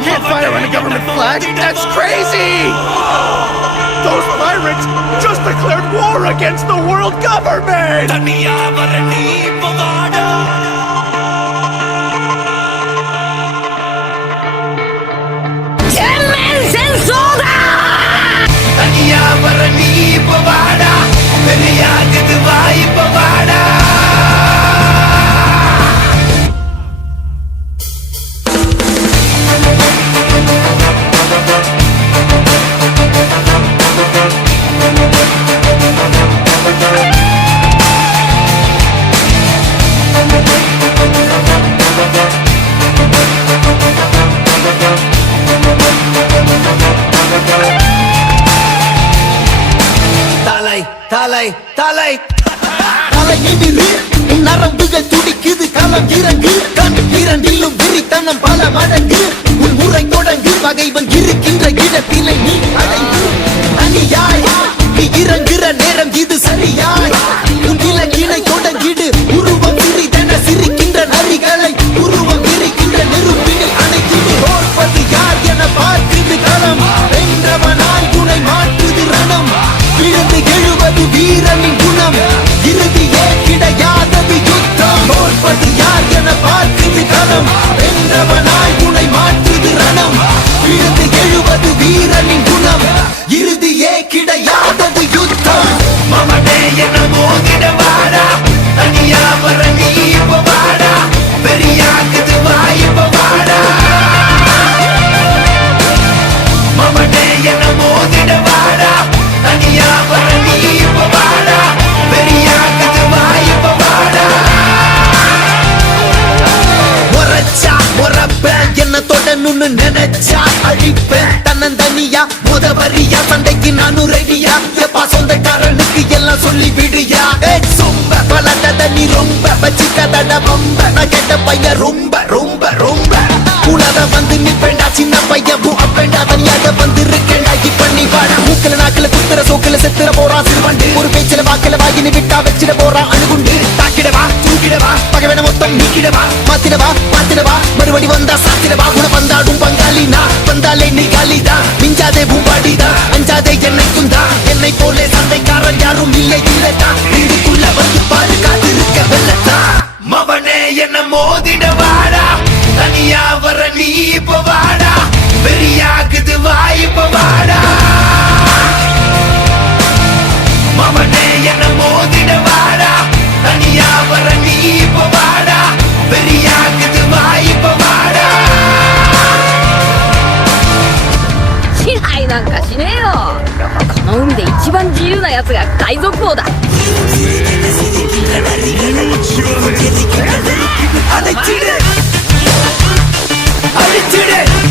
can't fire on a government flag. That's crazy! Those pirates just declared war against the world government! தலை தலை தலை நிமிரு நரம்புகள் துடிக்குது களம் இறங்கு கண் இரண்டிலும் விரித்தனம் பல மடங்கு உன் முறை தொடங்கு பகைவன் இருக்கின்ற இடத்திலே நீ அடைந்து தனியாய் நீ இறங்குற நேரம் இது சரியாய் உன் இலக்கினை தொடங்கிடு உருவம் சிறிதென சிரிக்கின்ற நரிகளை உருவம் இருக்கின்ற நெருப்பினை அணைக்கிடு தோற்பது யார் என பார்க்குது களம் வென்றவனாய் துணை மாற்றுது ரணம் விழுந்து எழுவது வீரனின் குணம் இறுதியே கிடையாதது யுத்தம் தோற்பது யார் என பார்க்குது களம் வென்றவனாய் துணை மாற்றுது ரணம் விழுந்து எழுவது வீரனின் குணம் இறுதியே கிடையாதது யுத்தம் மமனே என மோதிட வாடா தனியா வர நீ இப்ப வாடா பெரியாக்குது வாய்ப்ப வாடா மமனே என மோதிட வாடா தனியா வர நீ இப்ப வாடா பெரியாக்குது வாய்ப்ப வாடா முறைச்சா முறப்ப என்ன தொடணும்னு நினைச்சா அழிப்பேன் தன்னந்தனியா முதவரியா சண்டைக்கு நானும் ரெடியா எப்பா சொந்தக்காரனுக்கு எல்லாம் சொல்லி விடுயா சொம்ப பலட்டத நீ ரொம்ப வச்சுக்கதட வம்ப நான் கெட்ட பையன் ரொம்ப ரொம்ப ரொம்ப கூடாத வந்து நிப்பேண்டா சின்ன பையன் அப்பேண்டா தனியாக வந்து இருக்கேண்டா இப்ப நீ வாடா மூக்கல நாக்கல குத்துற சோக்கல செத்துற போறா சிறுவண்டு ஒரு பேச்சில வாக்கல வாகினி விட்டா வச்சிட போறா அணுகுண்டு தாக்கிடவா தூக்கிடவா பகவன மொத்தம் நீக்கிடவா மாத்திடவா மறுபடி வந்தா சாத்திடவா உன வந்தாடும் பங்காளி நான் வந்தாலே நீ காலிதா மிஞ்சாதே பூம்பாடிதா அஞ்சாதே என்னைக்கும் தான் என்னை போலே சண்டைக்காரர் யாரும் இல்லை இல்லதா வீடுக்குள்ள வந்து பாரு காத்திருக்க வெள்ளத்தா மவனே என்ன மோதிட வாடா தனியா வர நீ இப்ப வாடா பெரியாக்குது வாய்ப்ப வாடா மவனே என்ன மோதிட வாடா தனியா வர நீ இப்ப வாடா பெரியாக்குது வாய்ப்ப வாடா 支配なんかしねえよ。この海で一番自由なやつが海賊王だ。அழைச்சிடு